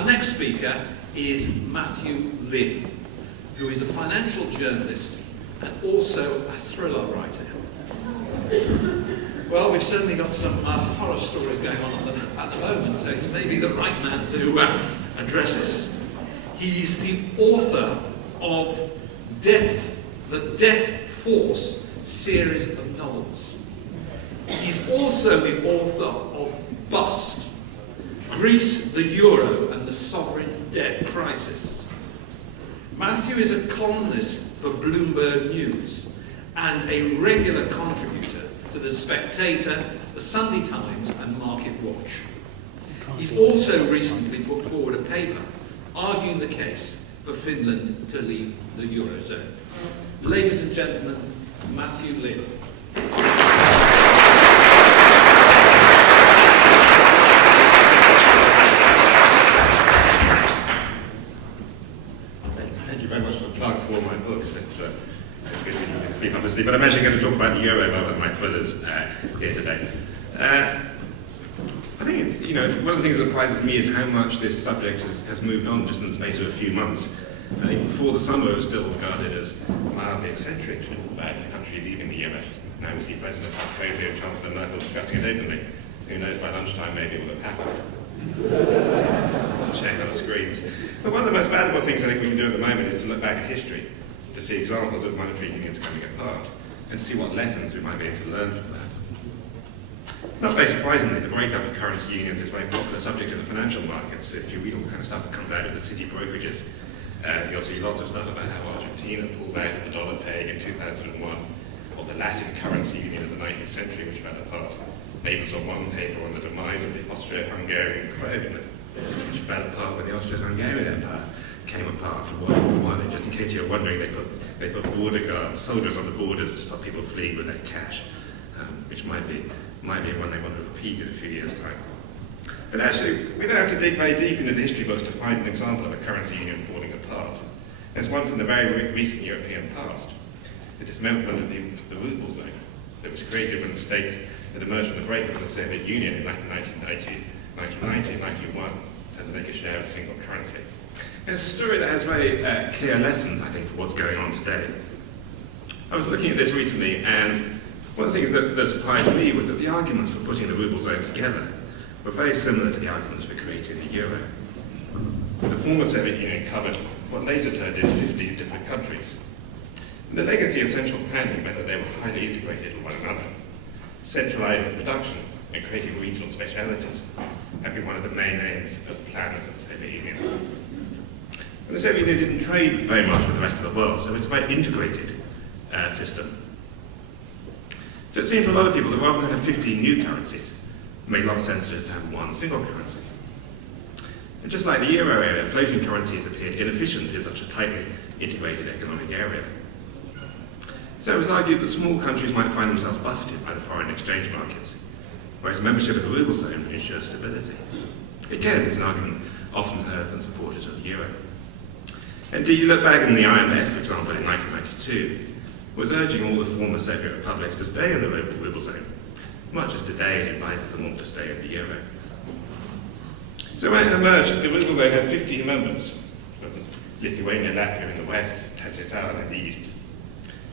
Our next speaker is Matthew Lynn, who is a financial journalist and also a thriller writer. Well, we've certainly got some horror stories going on at the moment, so he may be the right man to address us. He's the author of The Death Force series of novels. He's also the author of Bust, Greece, the Euro and the Sovereign Debt Crisis. Matthew is a columnist for Bloomberg News and a regular contributor to The Spectator, The Sunday Times and Market Watch. He's also recently put forward a paper arguing the case for Finland to leave the Eurozone. Ladies and gentlemen, Matthew Lynn. Thank you very much for the plug for my books. It's good to be giving the free publicity, but I'm actually going to talk about the euro rather than my thrillers here today. I think it's, one of the things that surprises me is how much this subject has moved on just in the space of a few months. I think before the summer it was still regarded as mildly eccentric to talk about the country leaving the euro. Now we see President Sarkozy and Chancellor Merkel discussing it openly. Who knows, by lunchtime maybe it will have happened. We'll check on the screens. But one of the most valuable things I think we can do at the moment is to look back at history, to see examples of monetary unions coming apart, and see what lessons we might be able to learn from that. Not very surprisingly, the breakup of currency unions is a very popular subject in the financial markets. If you read all the kind of stuff that comes out of the city brokerages, you'll see lots of stuff about how Argentina pulled out of the dollar peg in 2001, or the Latin currency union of the 19th century, which fell apart. I even saw one paper on the demise of the Austro-Hungarian krona, which fell apart when the Austro-Hungarian Empire came apart after World War I. And just in case you're wondering, they put border guards, soldiers on the borders to stop people fleeing with their cash, which might be one they want to repeat in a few years' time. But actually, we don't have to dig very deep into the history books to find an example of a currency union falling apart. There's one from the very recent European past, the dismemberment of the ruble zone that was created when the states that emerged from the breakup of the Soviet Union in 1990-91 so that they could share a single currency. And it's a story that has very clear lessons, I think, for what's going on today. I was looking at this recently, and one of the things that surprised me was that the arguments for putting the ruble zone together were very similar to the arguments for creating the euro. The former Soviet Union covered what later turned into 15 different countries. And the legacy of central planning meant that they were highly integrated with one another. Centralising production and creating regional specialities had been one of the main aims of the planners of the Soviet Union. And the Soviet Union didn't trade very much with the rest of the world, so it was a very integrated system. So it seemed to a lot of people that rather than have 15 new currencies, it made a lot of sense just to have one single currency. And just like the euro area, floating currencies appeared inefficient in such a tightly integrated economic area. So it was argued that small countries might find themselves buffeted by the foreign exchange markets, whereas membership of the ruble zone ensures stability. Again, it's an argument often heard from supporters of the euro. And do you look back in the IMF, for example, in 1992, was urging all the former Soviet republics to stay in the ruble zone, much as today it advises them all to stay in the euro. So when it emerged, the ruble zone had 15 members, from Lithuania, Latvia in the west, Kazakhstan in the east.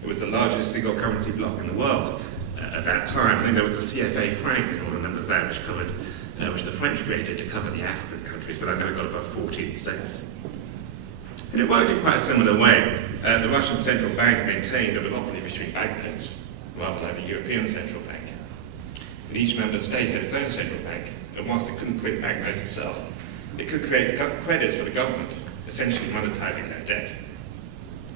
It was the largest single currency bloc in the world at that time. I think there was a CFA franc, if anyone remembers that, which the French created to cover the African countries, but I never got above 14 states. And it worked in quite a similar way. The Russian central bank maintained a monopoly of issuing banknotes, rather like the European Central Bank. And each member state had its own central bank, and whilst it couldn't print banknotes itself, it could create credits for the government, essentially monetizing that debt.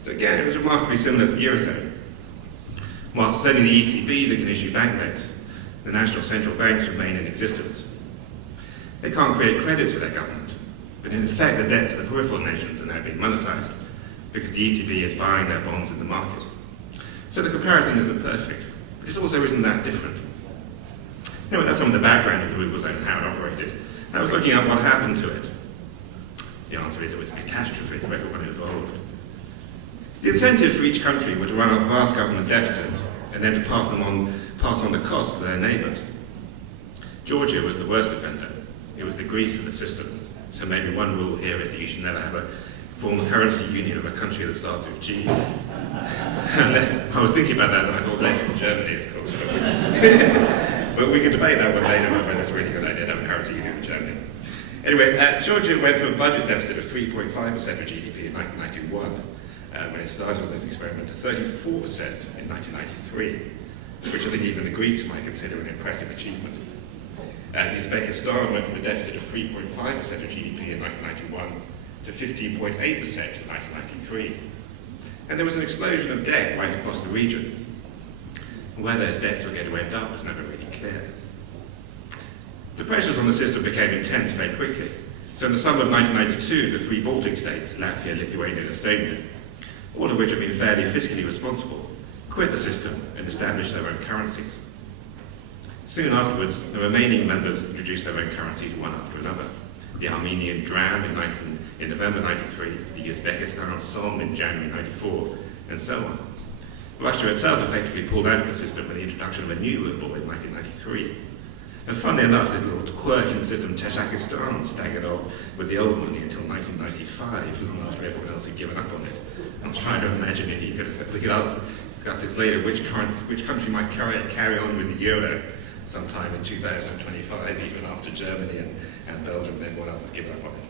So again, it was remarkably similar to the Eurozone. Whilst it's only the ECB that can issue banknotes, the national central banks remain in existence. They can't create credits for their government, but in effect the debts of the peripheral nations are now being monetized, because the ECB is buying their bonds in the market. So the comparison isn't perfect, but it also isn't that different. Anyway, that's some of the background of the ruble zone and how it operated. I was looking up what happened to it. The answer is it was a catastrophe for everyone involved. The incentive for each country were to run up vast government deficits and then to pass on the costs to their neighbours. Georgia was the worst offender. It was the Greece of the system. So maybe one rule here is that you should never form a currency union of a country that starts with G. Unless, I was thinking about that, and I thought, unless it's Germany, of course. But we could debate that one later, whether it's a really good idea to have a currency union with Germany. Anyway, Georgia went from a budget deficit of 3.5% of GDP in 1991, when it started with this experiment, to 34% in 1993, which I think even the Greeks might consider an impressive achievement. Uzbekistan went from a deficit of 3.5% of GDP in 1991 to 15.8% in 1993. And there was an explosion of debt right across the region. Where those debts were going to end up was never really clear. The pressures on the system became intense very quickly. So in the summer of 1992, the three Baltic states, Latvia, Lithuania and Estonia, all of which have been fairly fiscally responsible, quit the system and established their own currencies. Soon afterwards, the remaining members introduced their own currencies one after another. The Armenian dram in November 93, the Uzbekistan som in January 94, and so on. Russia itself effectively pulled out of the system with the introduction of a new ruble in 1993. And funnily enough, this little quirk in the system, Tajikistan, staggered on with the old money until 1995, long after everyone else had given up on it. I'm trying to imagine it. We could discuss this later, which country might carry on with the euro sometime in 2025, even after Germany and Belgium and everyone else has given up on it.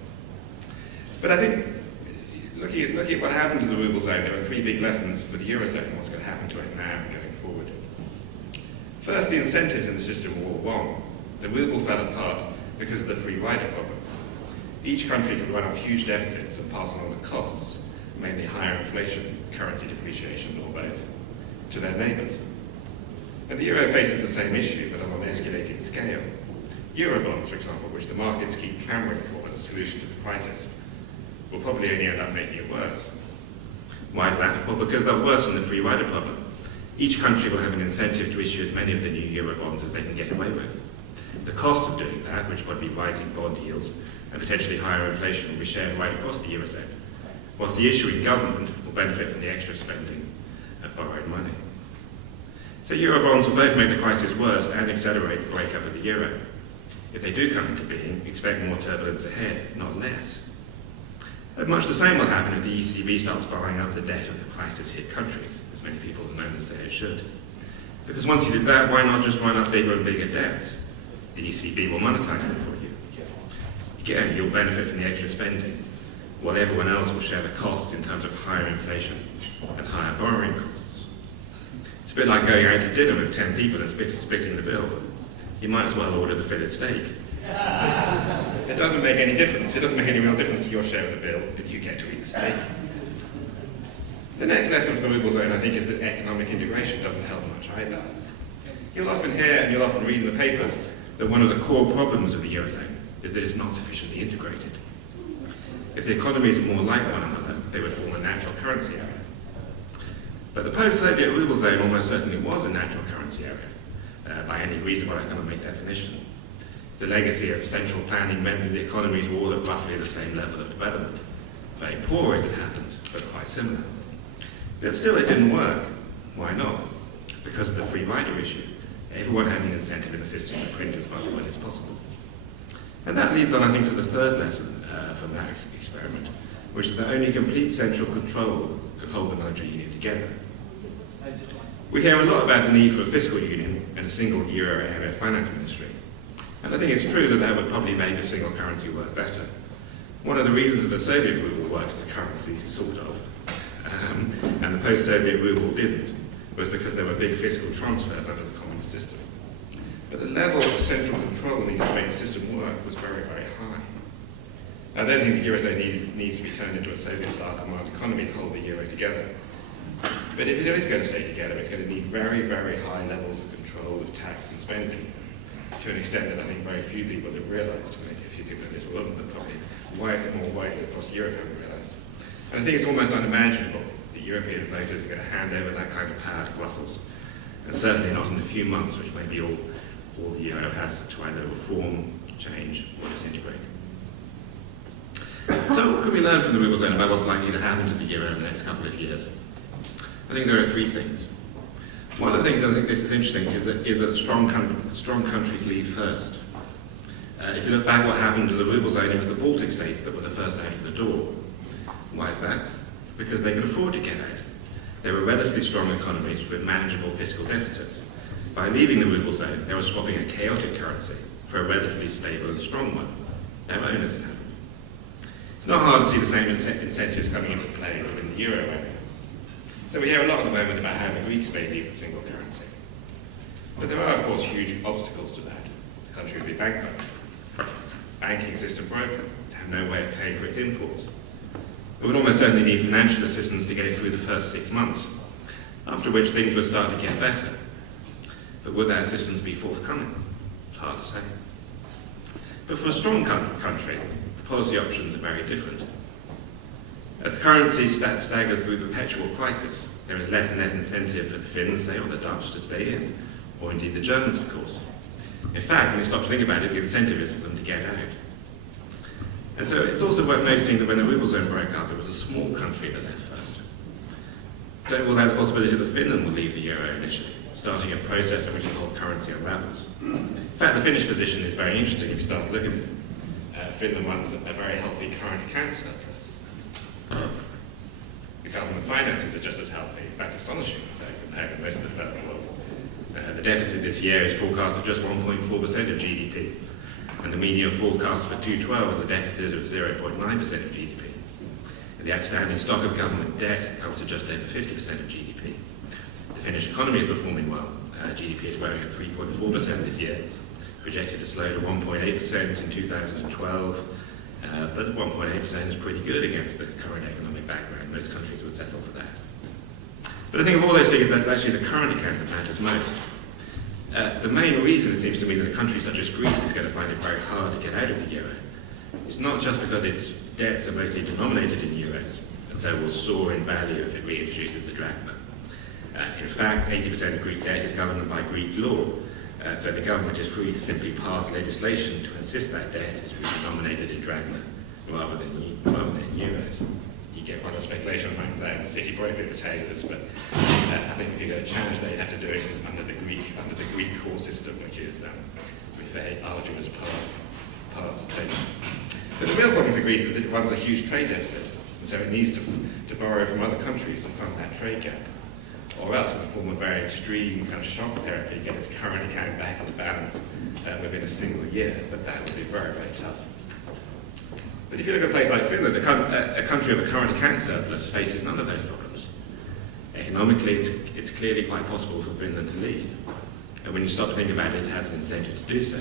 But I think, looking at what happened to the ruble zone, there are three big lessons for the eurozone and what's going to happen to it now and going forward. First, the incentives in the system were all wrong. The ruble fell apart because of the free rider problem. Each country could run up huge deficits and pass on the costs, mainly higher inflation, currency depreciation, or both, to their neighbours. And the euro faces the same issue, but on an escalating scale. Eurobonds, for example, which the markets keep clamouring for as a solution to the crisis, will probably only end up making it worse. Why is that? Well, because they'll worsen the free rider problem. Each country will have an incentive to issue as many of the new Eurobonds as they can get away with. The cost of doing that, which would be rising bond yields and potentially higher inflation, will be shared right across the Eurozone, whilst the issuing government will benefit from the extra spending and borrowed money. So Eurobonds will both make the crisis worse and accelerate the breakup of the euro. If they do come into being, expect more turbulence ahead, not less. And much the same will happen if the ECB starts borrowing up the debt of the crisis-hit countries, as many people at the moment say it should. Because once you do that, why not just run up bigger and bigger debts? The ECB will monetize them for you. Again, you'll benefit from the extra spending, while everyone else will share the costs in terms of higher inflation and higher borrowing costs. It's a bit like going out to dinner with 10 people and splitting the bill. You might as well order the fillet steak. It doesn't make any difference. It doesn't make any real difference to your share of the bill if you get to eat the steak. The next lesson from the ruble zone, I think, is that economic integration doesn't help much either. You'll often hear and you'll often read in the papers that one of the core problems of the Eurozone is that it's not sufficiently integrated. If the economies were more like one another, they would form a natural currency area. But the post-Soviet ruble zone almost certainly was a natural currency area, by any reasonable economic definition. The legacy of central planning meant that the economies were all at roughly the same level of development. Very poor as it happens, but quite similar. But still it didn't work. Why not? Because of the free rider issue. Everyone had an incentive in the system to print as much money as possible. And that leads on, I think, to the third lesson from that experiment, which is that only complete central control could hold the monetary union together. We hear a lot about the need for a fiscal union and a single euro area finance ministry. And I think it's true that that would probably make a single currency work better. One of the reasons that the Soviet ruble worked as a currency, sort of, and the post-Soviet ruble didn't, was because there were big fiscal transfers under the communist system. But the level of central control needed to make the system work was very, very high. I don't think the Eurozone needs to be turned into a Soviet-style command economy to hold the euro together. But if it is going to stay together, it's going to need very, very high levels of control of tax and spending, to an extent that I think very few people have realised. Maybe a few people in this room, but probably more widely across Europe haven't realised. And I think it's almost unimaginable that European voters are going to hand over that kind of power to Brussels, and certainly not in a few months, which may be all the euro has to either reform, change, or disintegrate. So what can we learn from the ruble zone about what's likely to happen to the euro in the next couple of years? I think there are three things. One of the things I think this is interesting is that strong countries lead first. If you look back what happened to the ruble zone, it was the Baltic states that were the first out of the door. Why is that? Because they could afford to get out. They were relatively strong economies with manageable fiscal deficits. By leaving the ruble zone, they were swapping a chaotic currency for a relatively stable and strong one, their own as it happened. It's not hard to see the same incentives coming into play within the euro area. So we hear a lot at the moment about how the Greeks may leave the single currency. But there are, of course, huge obstacles to that. The country would be bankrupt. Its banking system broken, have no way of paying for its imports. It would almost certainly need financial assistance to get it through the first 6 months, after which things would start to get better. But would that assistance be forthcoming? It's hard to say. But for a strong country, the policy options are very different. As the currency staggers through perpetual crisis, there is less and less incentive for the Finns, say, or the Dutch to stay in, or indeed the Germans, of course. In fact, when you stop to think about it, the incentive is for them to get out. And so it's also worth noticing that when the ruble zone broke up, it was a small country that left first. Don't rule out the possibility that Finland will leave the euro initially, starting a process in which the whole currency unravels. In fact, the Finnish position is very interesting if you start looking at it. Finland runs a very healthy current account surplus. The government finances are just as healthy, in fact astonishing, so compared to most of the developed world. The deficit this year is forecast at just 1.4% of GDP, and the median forecast for 2012 is a deficit of 0.9% of GDP. And the outstanding stock of government debt comes to just over 50% of GDP. The Finnish economy is performing well. GDP is growing at 3.4% this year, projected to slow to 1.8% in 2012, but 1.8% is pretty good against the current economic background. Most countries would settle for that. But I think of all those figures, that's actually the current account that matters most. The main reason, it seems to me, that a country such as Greece is going to find it very hard to get out of the euro is not just because its debts are mostly denominated in euros, and so will soar in value if it reintroduces the drachma. In fact, 80% of Greek debt is governed by Greek law, so the government is free to simply pass legislation to insist that debt is redenominated in drachma rather than in euros. You get quite a speculation amongst that. The city broker would tell you this, but I think if you're going to challenge that, you'd have to do it under the Greek core system, which is a very arduous path to take. But the real problem for Greece is that it runs a huge trade deficit, and so it needs to borrow from other countries to fund that trade gap, or else in the form of very extreme kind of shock therapy, get its current account back into balance within a single year. But that would be very, very tough. But if you look at a place like Finland, a country with a current account surplus faces none of those problems. Economically, it's clearly quite possible for Finland to leave. And when you stop to think about it, it has an incentive to do so.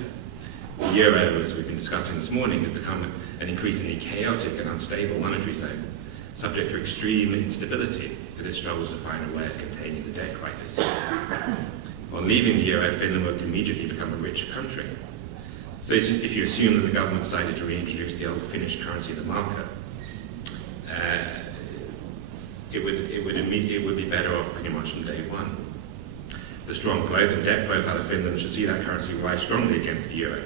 The euro, as we've been discussing this morning, has become an increasingly chaotic and unstable monetary zone, subject to extreme instability as it struggles to find a way of containing the debt crisis. On leaving the euro, Finland would immediately become a richer country. So if you assume that the government decided to reintroduce the old Finnish currency, the marker, it would be better off pretty much from day one. The strong growth and debt profile of Finland should see that currency rise strongly against the euro,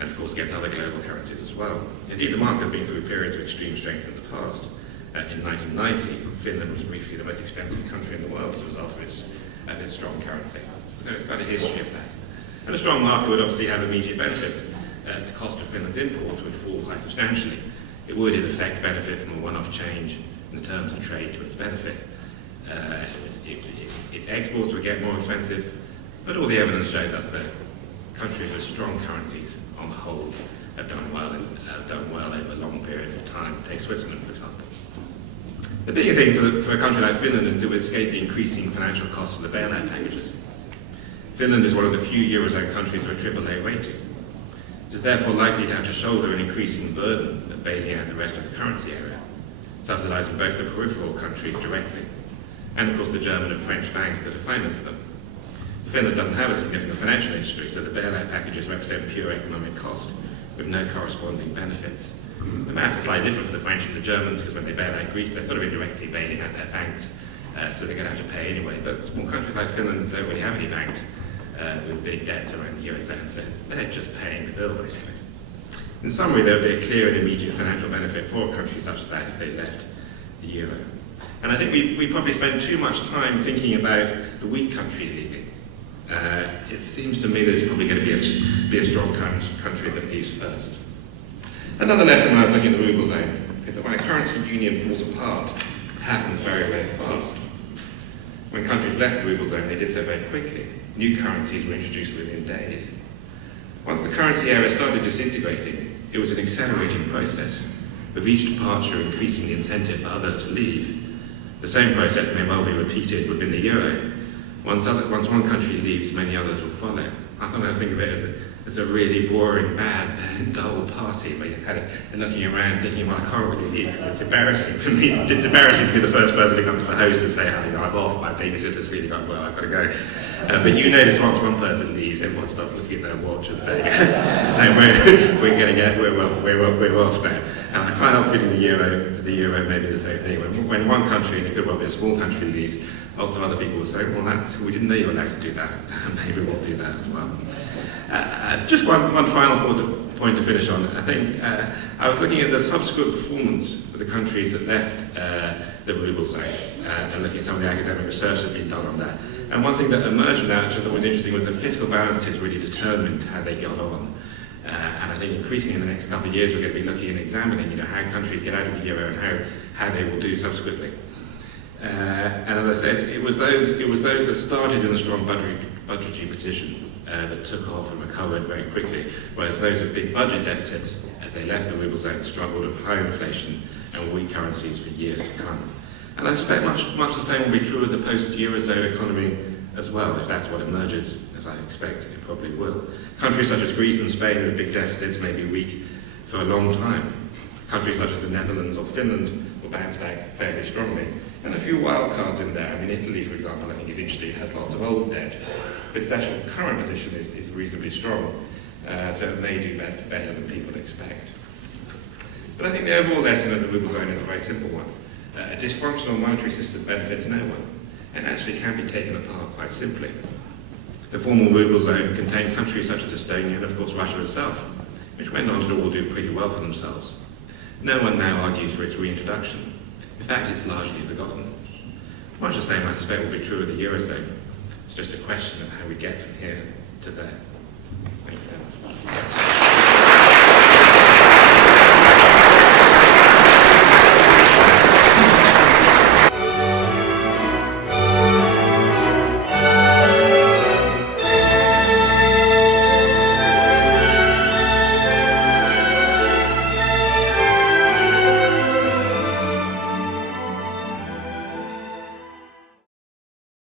and of course against other global currencies as well. Indeed, the market has been through periods of extreme strength in the past. In 1990, Finland was briefly the most expensive country in the world as a result of its strong currency. So it's got a history of that. And a strong market would obviously have immediate benefits. The cost of Finland's imports would fall quite substantially. It would, in effect, benefit from a one-off change in the terms of trade to its benefit. Its exports would get more expensive, but all the evidence shows us that countries with strong currencies, on the whole, have done well over long periods of time. Take Switzerland, for example. The bigger thing for a country like Finland is to escape the increasing financial costs of the bailout packages. Finland is one of the few Eurozone countries with a AAA rating. It is therefore likely to have to shoulder an increasing burden of bailing out the rest of the currency area, subsidising both the peripheral countries directly, and of course the German and French banks that have financed them. Finland doesn't have a significant financial industry, so the bailout packages represent pure economic cost, with no corresponding benefits. The maths is slightly different for the French and the Germans, because when they bail out Greece, they're sort of indirectly bailing out their banks, so they're going to have to pay anyway. But small countries like Finland don't really have any banks with big debts around the Eurozone, so they're just paying the bill, basically. In summary, there would be a clear and immediate financial benefit for a country such as that if they left the euro. And I think we probably spend too much time thinking about the weak countries leaving. it seems to me that it's probably going to be a strong country that leaves first. Another lesson when I was looking at the ruble zone is that when a currency union falls apart, it happens very, very fast. When countries left the ruble zone, they did so very quickly. New currencies were introduced within days. Once the currency area started disintegrating, it was an accelerating process, with each departure increasing the incentive for others to leave. The same process may well be repeated within the euro. Once one country leaves, many others will follow. I sometimes think of it as a really boring, bad, dull party where you're kind of looking around thinking, well, I can't really leave because it's embarrassing for me. It's embarrassing to be the first person to come to the host and say, oh, you know, I'm off, my babysitter's really got well, I've got to go. But you notice once one person leaves, everyone starts looking at their watch and saying we're off now. And I can't help feeling the euro may be the same thing. When one country, and it could well be a small country, leaves, lots of other people will say, well, we didn't know you were allowed to do that. Maybe we'll do that as well. Just one final point to finish on. I think I was looking at the subsequent performance of the countries that left the ruble zone and looking at some of the academic research that's been done on that. And one thing that emerged from that, which I thought was interesting, was that fiscal balances really determined how they got on. And I think increasingly in the next couple of years, we're going to be looking and examining, how countries get out of the euro and how they will do subsequently. And as I said, it was those that started in a strong budgetary position that took off and recovered very quickly, whereas those with big budget deficits, as they left the ruble zone, struggled with high inflation and weak currencies for years to come. And I suspect much the same will be true of the post-Eurozone economy as well, if that's what emerges, as I expect it probably will. Countries such as Greece and Spain with big deficits may be weak for a long time. Countries such as the Netherlands or Finland will bounce back fairly strongly. And a few wild cards in there. I mean, Italy, for example, I think is interesting. It has lots of old debt, but its actual current position is reasonably strong, so it may do better than people expect. But I think the overall lesson of the ruble zone is a very simple one. A dysfunctional monetary system benefits no one, and actually can be taken apart quite simply. The former ruble zone contained countries such as Estonia and, of course, Russia itself, which went on to all do pretty well for themselves. No one now argues for its reintroduction. In fact, it's largely forgotten. Much the same, I suspect, will be true of the Eurozone. It's just a question of how we get from here to there. Thank you.